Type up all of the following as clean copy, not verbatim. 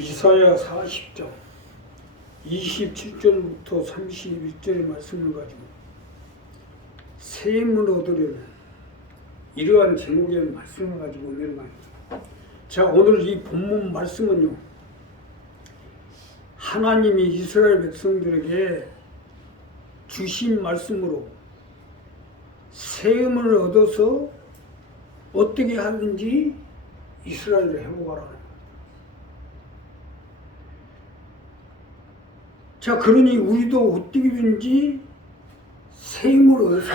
이사야 40장 27절부터 31절의 말씀을 가지고 새 힘을 얻으려면 이러한 제목의 말씀을 가지고 오늘 말입니다. 자, 오늘 이 본문 말씀은요, 하나님이 이스라엘 백성들에게 주신 말씀으로 새 힘을 얻어서 어떻게 하든지 이스라엘을 회복하라는 거예요. 자, 그러니 우리도 어떻게든지 새 힘을 얻어서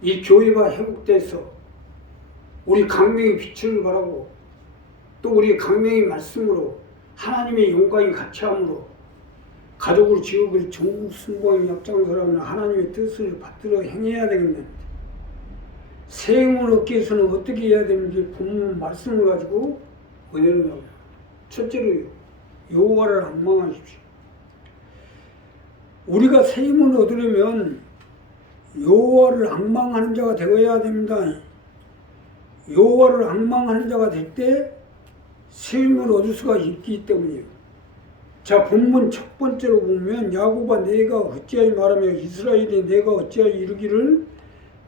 이 교회가 회복돼서 우리 강명의 빛을 발하고 또 우리 강명의 말씀으로 하나님의 영광이 같이함으로 가족을 지역을 전국 순복의 앞장서라는 하나님의 뜻을 받들어 행해야 되겠는데, 새 힘을 얻기 위해서는 어떻게 해야 되는지 본문 말씀을 가지고 은혜를 나옵니다. 첫째로 여호와를 앙망하십시오. 우리가 새 힘을 얻으려면 여호와를 앙망하는 자가 되어야 됩니다. 여호와를 앙망하는 자가 될 때 새 힘을 얻을 수가 있기 때문이에요. 자, 본문 첫 번째로 보면 야곱아 내가 어찌하여 말하며 이스라엘이 내가 어찌하여 이르기를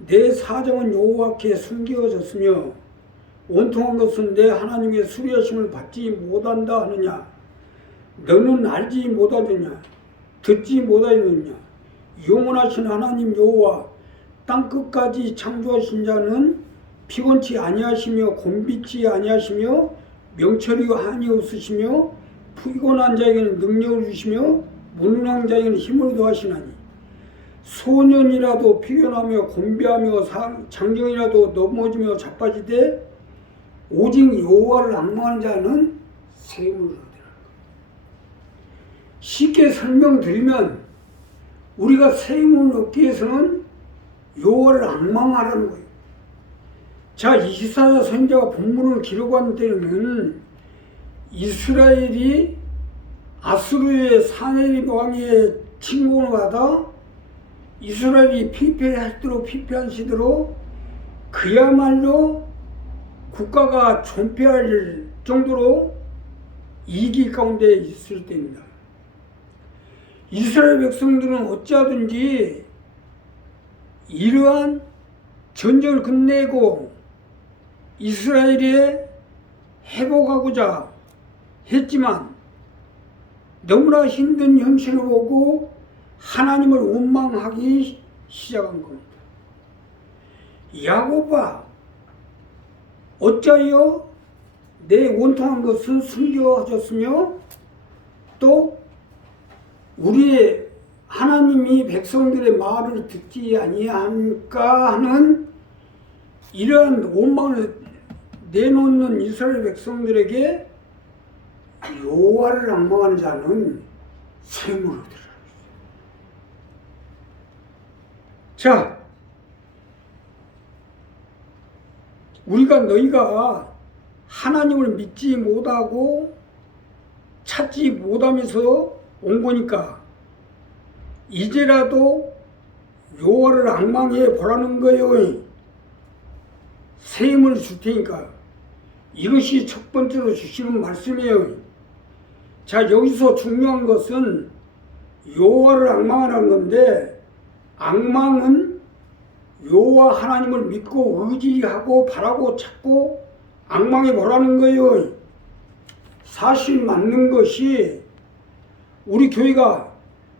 내 사정은 여호와께 숨겨졌으며 온통한 것은 내 하나님의 수리하심을 받지 못한다 하느냐. 너는 알지 못하느냐, 듣지 못하느냐. 영원하신 하나님 여호와 땅끝까지 창조하신 자는 피곤치 아니하시며 곤비치 아니하시며 명철이고 한이 없으시며 피곤한 자에게는 능력을 주시며 무능한 자에게는 힘을 더하시나니 소년이라도 피곤하며 곤비하며 장정이라도 넘어지며 자빠지되 오직 여호와를 앙망하는 자는 새 힘을 얻으라. 쉽게 설명드리면 우리가 새 힘을 얻기 위해서는 여호와를 앙망하라는 거예요. 자, 이사야 선지자가 본문을 기록한 때는 이스라엘이 아수르의 사네립 왕의 침공을 받아 이스라엘이 피폐할 시대로 그야말로 국가가 존폐할 정도로 위기 가운데 있을 때입니다. 이스라엘 백성들은 어찌하든지 이러한 전쟁을 끝내고 이스라엘에 회복하고자 했지만 너무나 힘든 현실을 보고 하나님을 원망하기 시작한 겁니다. 야곱아 어찌하여 내 원통한 것은 숨겨졌으며 또 우리의 하나님이 백성들의 말을 듣지 아니하니까 하는 이러한 원망을 내놓는 이스라엘 백성들에게 여호와를 앙망하는 자는 새 힘을 얻으라. 자, 너희가 하나님을 믿지 못하고 찾지 못하면서 온 거니까 이제라도 여호와를 앙망해 보라는 거예요. 새 힘을 줄 테니까. 이것이 첫 번째로 주시는 말씀이에요. 자, 여기서 중요한 것은 여호와를 앙망하라는 건데, 앙망은 여호와 하나님을 믿고 의지하고 바라고 찾고 앙망해 보라는 거예요. 사실 맞는 것이 우리 교회가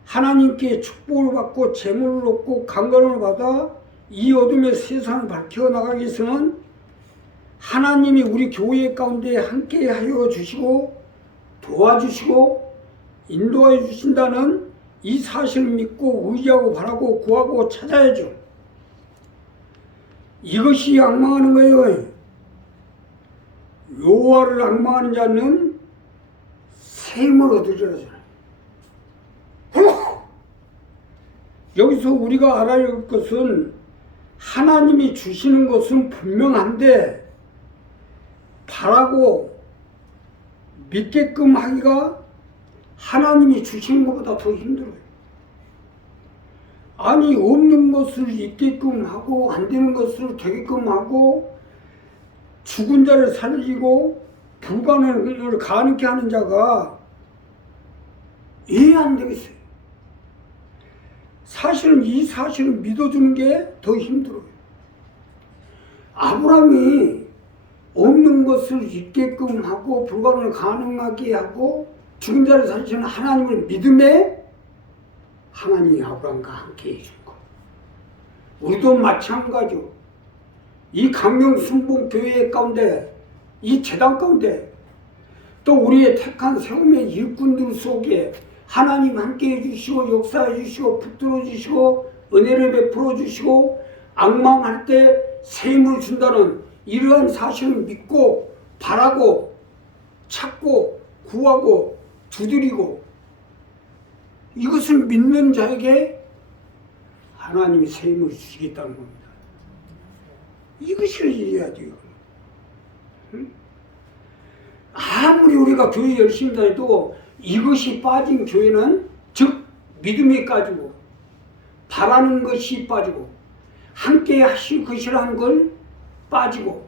하나님께 축복을 받고 재물을 얻고 강건을 받아 이 어둠의 세상을 밝혀나가기 위해서는 하나님이 우리 교회 가운데 함께 하여 주시고 도와주시고 인도하여 주신다는 이 사실을 믿고 의지하고 바라고 구하고 찾아야죠. 이것이 앙망하는 거예요. 여호와를 앙망하는 자는 새 힘을 얻으리라. 여기서 우리가 알아야 할 것은 하나님이 주시는 것은 분명한데 바라고 믿게끔 하기가 하나님이 주시는 것보다 더 힘들어요. 아니, 없는 것을 있게끔 하고 안 되는 것을 되게끔 하고 죽은 자를 살리고 불가능을 가능케 하는 자가 이해 안 되겠어요. 사실은 이 사실을 믿어주는 게 더 힘들어요. 아브라함이 없는 것을 있게끔 하고 불가능을 가능하게 하고 죽은 자를 살리시는 하나님을 믿음에 하나님이 아브라함과 함께 해준 거. 우리도 마찬가지로 이 강명순복교회 가운데 이 재단 가운데 또 우리의 택한 세움의 일꾼들 속에 하나님 함께 해주시고 역사해 주시고 붙들어 주시고 은혜를 베풀어 주시고 악망할 때 세임을 준다는 이러한 사실을 믿고 바라고 찾고 구하고 두드리고 이것을 믿는 자에게 하나님이 세임을 주시겠다는 겁니다. 이것을 이해해야 돼요. 아무리 우리가 교회 열심히 다녀도 이것이 빠진 교회는 즉 믿음이 빠지고 바라는 것이 빠지고 함께 하실 것이라는 걸 빠지고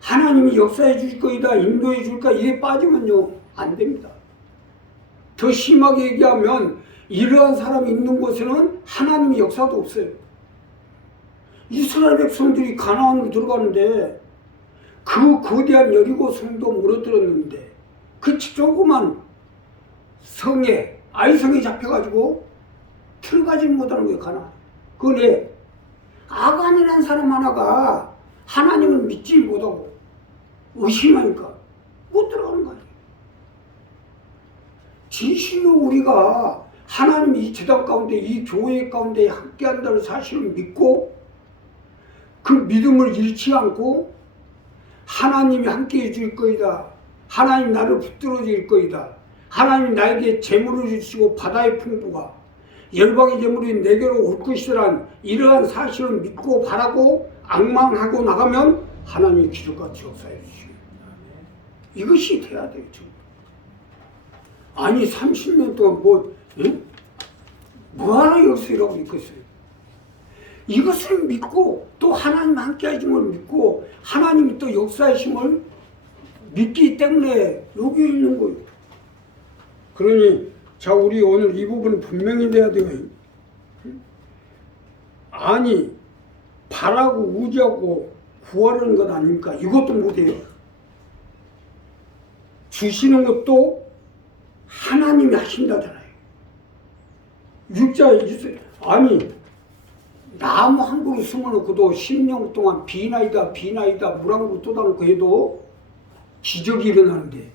하나님이 역사해 주실 거이다 인도해 줄까 이게 빠지면요 안 됩니다. 더 심하게 얘기하면 이러한 사람이 있는 곳에는 하나님의 역사도 없어요. 이스라엘 백성들이 가나안으로 들어가는데 그 거대한 여리고 성도 무너뜨렸는데 그 조그만 성에 아이성에 잡혀가지고 들어가지 못하는 거예요. 가나안. 그런데 아간이라는 사람 하나가 하나님을 믿지 못하고 의심하니까 못 들어가는 거예요. 진실로 우리가 하나님이 이 재단 가운데 이 교회 가운데 함께한다는 사실을 믿고 그 믿음을 잃지 않고 하나님이 함께해 줄 거이다. 하나님 나를 붙들어 줄 거이다. 하나님 나에게 재물을 주시고 바다의 풍부가 열방의 재물이 내게로 올 것이란 이러한 사실을 믿고 바라고 악망하고 나가면 하나님이 기적같이 역사해 주십니다. 이것이 돼야 돼요. 아니 30년 동안 뭐하러 역사라고 있겠어요. 이것을 믿고 또 하나님 함께 하심을 믿고 하나님이 또 역사하심을 믿기 때문에 여기 있는 거예요. 그러니 자 우리 오늘 이 부분은 분명히 돼야 돼요. 아니 바라고 의지하고 구하려는 것 아닙니까? 이것도 못해요. 주시는 것도 하나님이 하신다잖아요. 육자 아니 나무 한 그루 심어놓고도 10년 동안 비나이다 물 한 그루 쏟아놓고 해도 기적이 일어나는데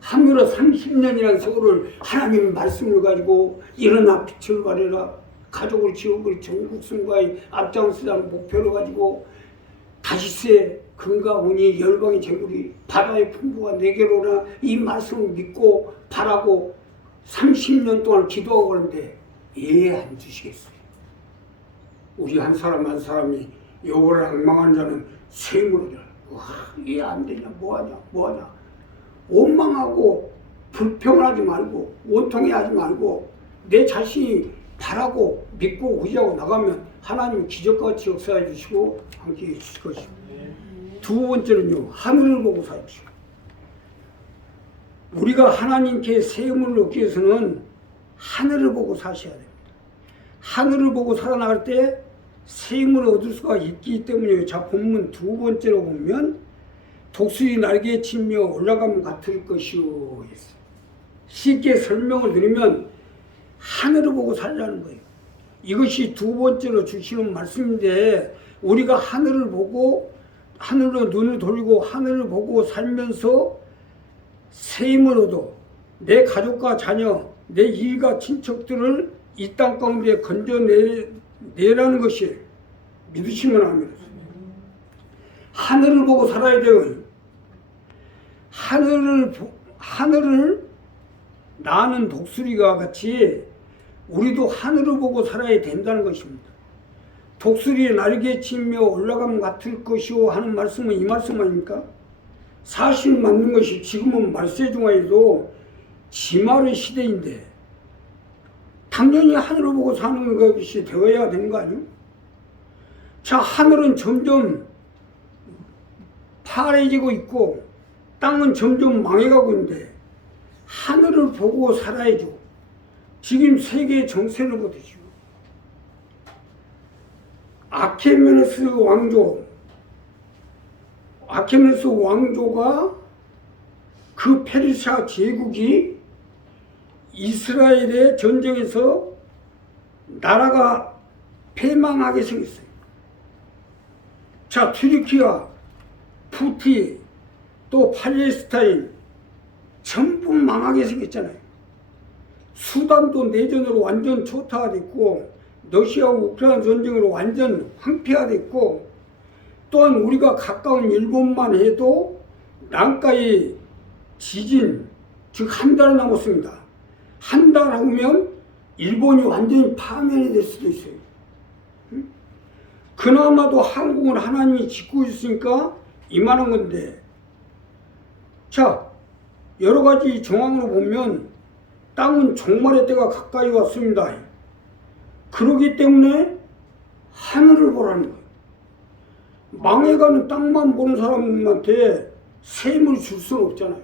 하늘에 30년이라는 세월을 하나님 말씀을 가지고 일어나 빛을 발해라 가족을 지우고 전국 승과의 앞장서자는 목표를 가지고 다시세 금과 은이 열방의 재물이 바다의 풍부가 내게로나 이 말씀을 믿고 바라고 30년 동안 기도하고 그러는데 이해 안 주시겠어요. 우리 한 사람 한 사람이 여호와를 악망하는 자는 세임으로 이해 안 되냐 뭐하냐 원망하고 불평하지 말고 원통해하지 말고 내 자신이 바라고 믿고 의지하고 나가면 하나님이 기적같이 역사해 주시고 함께 해 주실 것입니다. 두 번째는요 하늘을 보고 살십시오. 우리가 하나님께 세움을 얻기 위해서는 하늘을 보고 사셔야 됩니다. 하늘을 보고 살아나갈 때 세움을 얻을 수가 있기 때문이에요. 자 본문 두 번째로 보면 독수리 날개에 치며 올라가면 같을 것이요. 쉽게 설명을 드리면 하늘을 보고 살라는 거예요. 이것이 두 번째로 주시는 말씀인데 우리가 하늘을 보고 하늘로 눈을 돌리고 하늘을 보고 살면서 세임을 얻어 내 가족과 자녀 내 일가 친척들을 이 땅 가운데 건져내라는 것이 믿으시면 합니다. 하늘을 보고 살아야 돼요. 하늘을 나는 독수리가 같이 우리도 하늘을 보고 살아야 된다는 것입니다. 독수리의 날개에 치며 올라가면 같을 것이오 하는 말씀은 이 말씀 아닙니까? 사실 맞는 것이 지금은 말세중화에도 지말의 시대인데 당연히 하늘을 보고 사는 것이 되어야 되는 거 아니에요? 자 하늘은 점점 파래지고 있고 땅은 점점 망해가고 있는데 하늘을 보고 살아야죠. 지금 세계의 정세를 보듯이요. 아케메네스 왕조가 그 페르시아 제국이 이스라엘의 전쟁에서 나라가 패망하게 생겼어요. 자, 튀르키아, 푸티, 또 팔레스타인 전부 망하게 생겼잖아요. 수단도 내전으로 완전 초타가 됐고, 러시아하고 우크라이나 전쟁으로 완전 황폐가 됐고, 또한 우리가 가까운 일본만 해도 난카이 지진, 즉 한 달 남았습니다. 한 달 하면 일본이 완전히 파멸이 될 수도 있어요. 그나마도 한국은 하나님이 짓고 있으니까 이만한 건데, 자, 여러 가지 정황으로 보면 땅은 종말의 때가 가까이 왔습니다. 그러기 때문에 하늘을 보라는 거예요. 망해가는 땅만 보는 사람한테 셈을 줄 수는 없잖아요.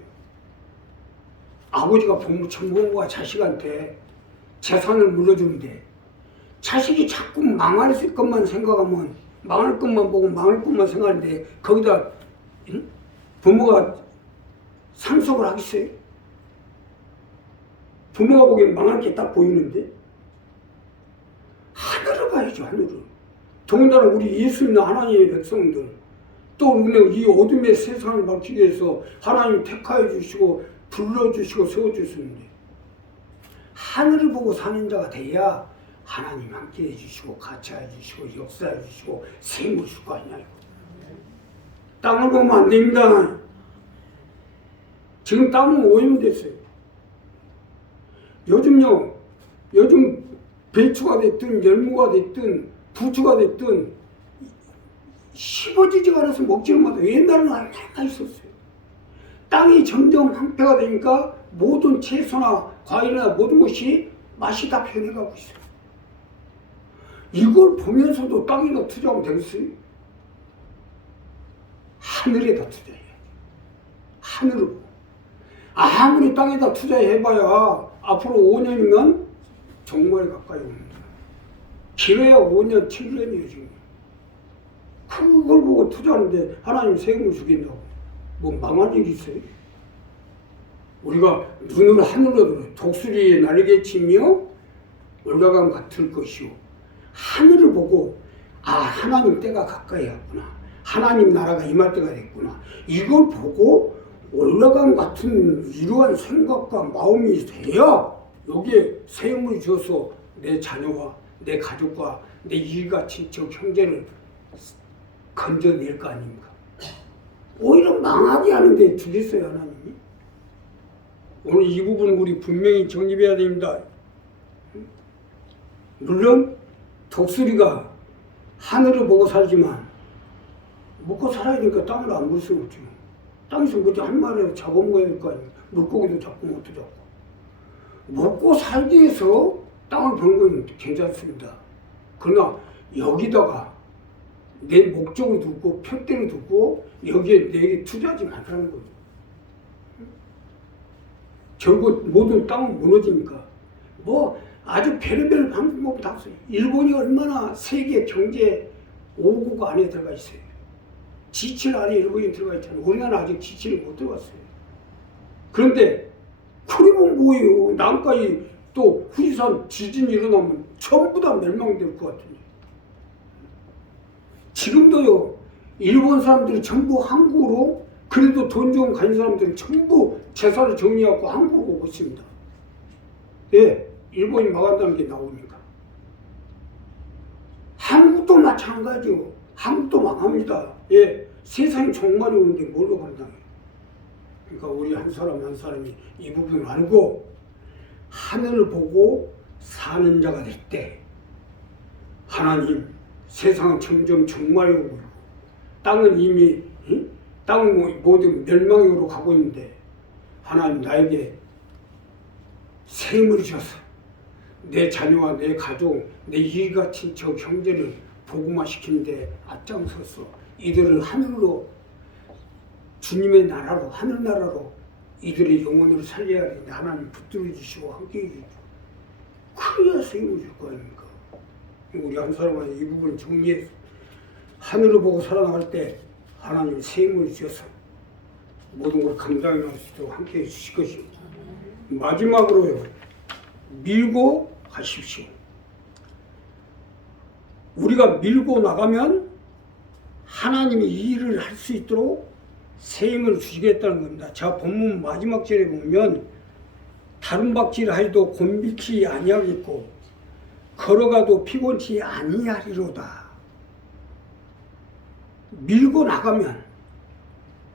아버지가 부모가 자식한테 재산을 물려주는데 자식이 자꾸 망할 것만 생각하면 망할 것만 보고 망할 것만 생각하는데 거기다 부모가 상속을 하겠어요? 부모가 보기엔 망할 게 딱 보이는데 하늘을 봐야죠. 하늘을. 더군다나 우리 예수 있는 하나님의 백성들, 또 우리는 이 어둠의 세상을 밝히기 위해서 하나님 택하여 주시고 불러주시고 세워주시는데 하늘을 보고 사는 자가 돼야 하나님 함께 해주시고 같이 해주시고 역사해 주시고 세임을 줄 거 아니냐. 땅을 보면 안 됩니다. 지금 땅은 오염됐어요. 요즘 배추가 됐든 열무가 됐든 부추가 됐든 씹어지지가 않아서 먹지를 못해요. 옛날에는 얼마나 있었어요. 땅이 점점 황폐가 되니까 모든 채소나 과일이나 모든 것이 맛이 다 변해가고 있어요. 이걸 보면서도 땅에다 투자하면 되겠어요? 하늘에다 투자해야지. 하늘을. 아무리 땅에다 투자해봐야 앞으로 5년이면 정말에 가까이 옵니다. 길어야 5년, 7년이에요 지금. 그걸 보고 투자하는데 하나님 세금을 주겠냐고. 뭐 망할 일이 있어요? 우리가 눈을 하늘로 들어 독수리의 날개치며 올라감 같을 것이요. 하늘을 보고 하나님 때가 가까이 왔구나. 하나님 나라가 임할 때가 됐구나. 이걸 보고 올라감 같은 이러한 생각과 마음이 돼야 여기에 세금을 줘서 내 자녀와 내 가족과 내 일가 친척 형제를 건져낼 거 아닙니까? 오히려 망하게 하는데 주겠어요 하나님이? 오늘 이 부분 우리 분명히 정립해야 됩니다. 물론 독수리가 하늘을 보고 살지만 먹고 살아야 되니까 땅을 안 볼 수는 없죠. 땅에서 뭐지 한 마리를 잡아먹어야 될 거 아니에요. 물고기도 잡고 뭣도 잡고. 먹고 살기 위해서 땅을 버는 건 괜찮습니다. 그러나 여기다가 내 목적을 두고 표대를 두고 여기에 내게 투자하지 말라는 거죠. 결국 모든 땅은 무너지니까 뭐 아주 별의별 방법이 다 있어요. 일본이 얼마나 세계 경제 5국 안에 들어가 있어요. G7 안에 일본이 들어가 있잖아요. 우리나라 아직 G7에 못 들어갔어요. 그런데 그러면 뭐예요? 남까지 또 후지산 지진이 일어나면 전부 다 멸망될 것 같은데. 지금도요, 일본 사람들이 전부 한국으로, 그래도 돈 좀 가진 사람들은 전부 재산을 정리하고 한국으로 오고 있습니다. 예, 일본이 망한다는 게 나오니까. 한국도 마찬가지요. 한국도 망합니다. 예, 세상이 종말이 오는데 뭘로 감당해요? 그러니까 우리 한 사람 한 사람이 이 부분을 알고 하늘을 보고 사는 자가 될 때 하나님, 세상은 점점 종말이 오고 있고 땅은 이미 땅은 모든 멸망으로 가고 있는데 하나님 나에게 세임을 주셔서 내 자녀와 내 가족, 내 일가 친척 형제를 복음화시키는데 앞장서서 이들을 하늘로 주님의 나라로, 하늘나라로 이들의 영혼을 살려야 되는데 하나님 붙들어 주시고 함께해 주시고 그래야 세임을 줄 거 아닙니까? 우리 한 사람은 이 부분을 정리해서 하늘을 보고 살아나갈 때 하나님 세임을 주셔서 모든 걸 감당해 나갈 수 있도록 함께해 주실 것입니다. 마지막으로요. 밀고 가십시오. 우리가 밀고 나가면 하나님이 이 일을 할 수 있도록 세임을 주시겠다는 겁니다. 자, 본문 마지막 절에 보면 다른 박질하여도 곤비치 아니하겠고 걸어가도 피곤치 아니하리로다. 밀고 나가면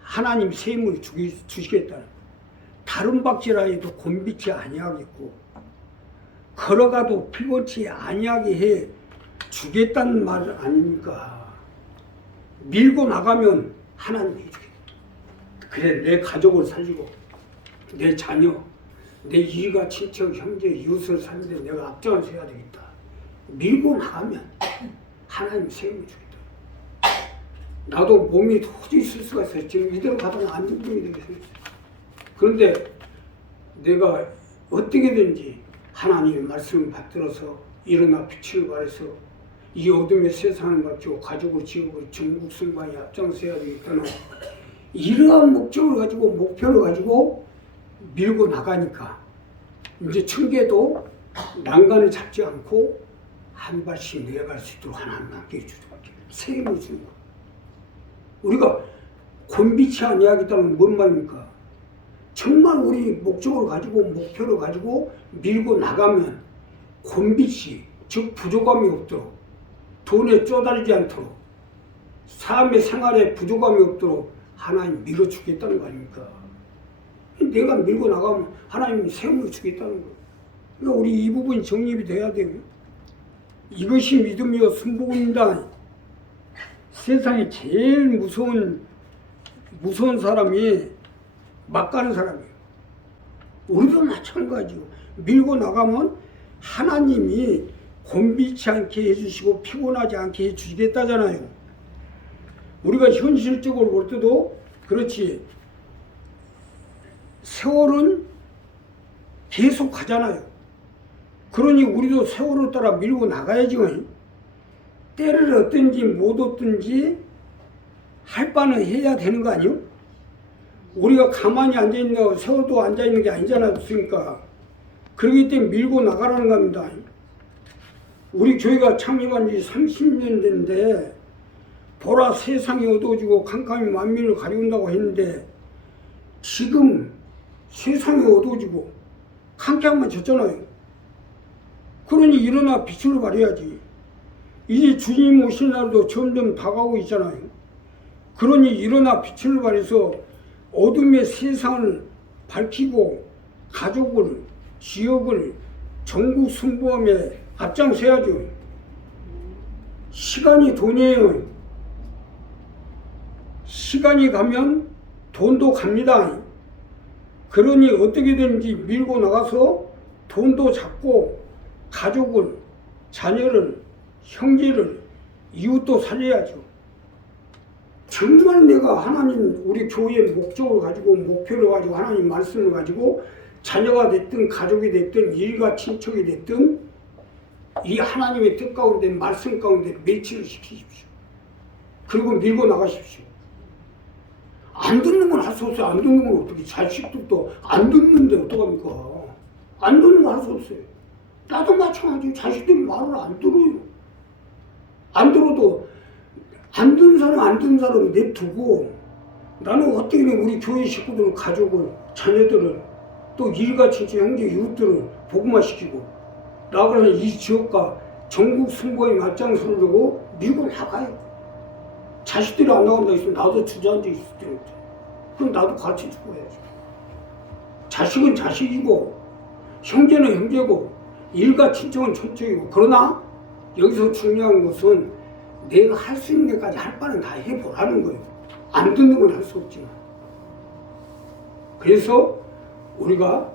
하나님 세임을 주시겠다는 거예요. 다른 박질하여도 곤비치 아니하겠고 걸어가도 피곤치 아니하게 해 주겠다는 말 아닙니까? 밀고 나가면 하나님이 주겠다. 그래, 내 가족을 살리고 내 자녀, 내 일가 친척, 형제, 이웃을 살리는데 내가 앞장을 서야 되겠다. 밀고 나가면 하나님 세임을 주겠다. 나도 몸이 도저히 쓸 수가 있어요. 지금 이대로 가다가 안정적이 되겠어요. 그런데 내가 어떻게든지 하나님의 말씀을 받들어서 일어나 빛을 발해서 이 어둠의 세상을 맡기고 가족을 지우고 전국 승방에 앞장서야 되겠다는 이러한 목적을 가지고 목표를 가지고 밀고 나가니까 이제 천계도 난간을 잡지 않고 한 발씩 내려갈 수 있도록 하나님 함께 해주시고 세임을 주는 거. 우리가 곤비치 아니하겠다는 뭔 말입니까? 정말 우리 목적을 가지고 목표를 가지고 밀고 나가면 곤비치, 즉 부족함이 없도록 돈에 쪼달리지 않도록 삶의 생활에 부족함이 없도록 하나님 밀어주겠다는 거 아닙니까? 내가 밀고 나가면 하나님이 세움을 주겠다는 거예요. 그러니까 우리 이 부분이 정립이 돼야 돼요. 이것이 믿음이요 순복음입니다. 세상에 제일 무서운 사람이 막 가는 사람이에요. 우리도 마찬가지고 밀고 나가면 하나님이 곤비치 않게 해주시고 피곤하지 않게 해주시겠다잖아요. 우리가 현실적으로 볼 때도 그렇지. 세월은 계속 가잖아요. 그러니 우리도 세월을 따라 밀고 나가야죠. 때를 얻든지 못 얻든지 할 바는 해야 되는 거 아니요? 우리가 가만히 앉아있는 세월도 앉아있는 게 아니지 않습니까? 그렇기 때문에 밀고 나가라는 겁니다. 우리 교회가 창립한 지 30년 됐는데 보라 세상이 어두워지고 캄캄이 만민을 가리운다고 했는데 지금 세상이 어두워지고 캄캄만 졌잖아요. 그러니 일어나 빛을 발해야지. 이제 주님 오실 날도 점점 다가오고 있잖아요. 그러니 일어나 빛을 발해서 어둠의 세상을 밝히고 가족을, 지역을 전국 승부함에 앞장서야죠. 시간이 돈이에요. 시간이 가면 돈도 갑니다. 그러니 어떻게든지 밀고 나가서 돈도 잡고 가족을, 자녀를, 형제를, 이웃도 살려야죠. 정말 내가 하나님 우리 교회의 목적을 가지고 목표를 가지고 하나님 말씀을 가지고 자녀가 됐든 가족이 됐든 일가 친척이 됐든 이 하나님의 뜻 가운데 말씀 가운데 매치를 시키십시오. 그리고 밀고 나가십시오. 안 듣는 건 할 수 없어요. 안 듣는 건 어떻게 자식들도 안 듣는데 어떡합니까? 안 듣는 건 할 수 없어요. 나도 마찬가지. 자식들이 말을 안 들어요. 안 들어도 안 듣는 사람 냅두고 나는 어떻게든 우리 교회 식구들, 가족을, 자녀들을 또 일가 친척, 형제, 이웃들을 복음화 시키고 나가는 이 지역과 전국 승부에 앞장서려고 밀고 나가요. 자식들이 안 나간다 했으면 나도 주저앉아 있을 때는 그럼 나도 같이 죽어야지. 자식은 자식이고 형제는 형제고 일가 친척은 친척이고 그러나 여기서 중요한 것은 내가 할 수 있는 데까지 할 바는 다 해보라는 거예요. 안 듣는 건 할 수 없지만. 그래서 우리가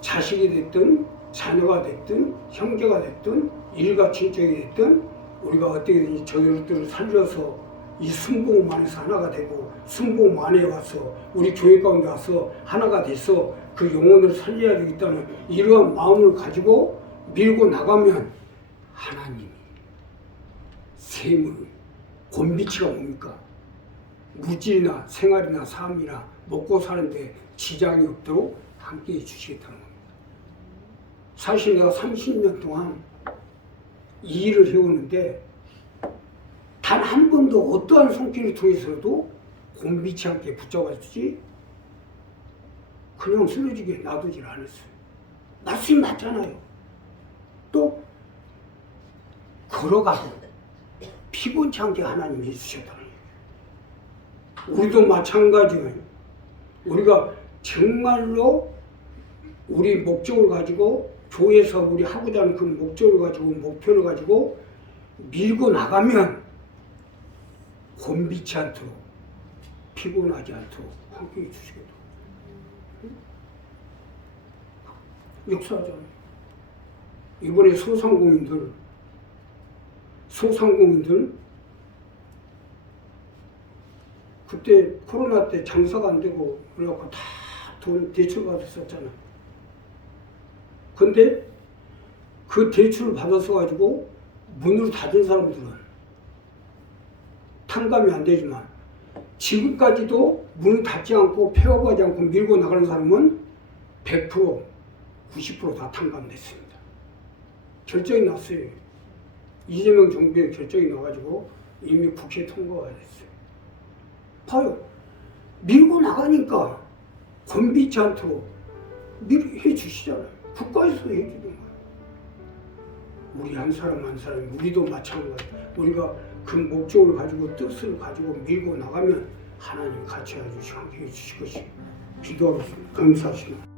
자식이 됐든 자녀가 됐든 형제가 됐든 일가 친척이 됐든 우리가 어떻게든지 저들을 살려서 이 순복음 안에서 하나가 되고 순복음 안에 와서 우리 교회 가운데 와서 하나가 돼서 그 영혼을 살려야 되겠다는 이러한 마음을 가지고 밀고 나가면 하나님이 셈을 권비치가 뭡니까? 무지나 생활이나 삶이나 먹고 사는데 지장이 없도록 함께해 주시겠다는 겁니다. 사실 내가 30년 동안 이 일을 해오는데 단 한 번도 어떠한 손길을 통해서도 곤비치 않게 붙잡아주지 그냥 쓰러지게 놔두질 않았어요. 말씀이 맞잖아요. 또 걸어가도 피곤치 않게 하나님이 해주셨다는 거예요. 우리도 마찬가지예요. 우리가 정말로 우리 목적을 가지고 교회에서 우리 하고자 하는 그 목적을 가지고 목표를 가지고 밀고 나가면 곤비치 않도록 피곤하지 않도록 함께해 주시겠다. 역사잖아요. 이번에 소상공인들 그때 코로나 때 장사가 안 되고 그래갖고 다 돈 대출 받았었잖아요. 근데 그 대출을 받아서 가지고 문을 닫은 사람들은 탕감이 안 되지만 지금까지도 문을 닫지 않고 폐업하지 않고 밀고 나가는 사람은 100%, 90% 다 탕감됐습니다. 결정이 났어요. 이재명 정부의 결정이 나가지고 이미 국회 통과가 됐어요. 봐요. 밀고 나가니까 권비치 않도록 해주시잖아요. 국가에서 해주는 거예요. 우리 한 사람 한 사람, 우리도 마찬가지. 우리가 그 목적을 가지고 뜻을 가지고 밀고 나가면 하나님 같이 해주시고 함께 해주실 것입니다. 기도하겠습니다. 감사하십니다.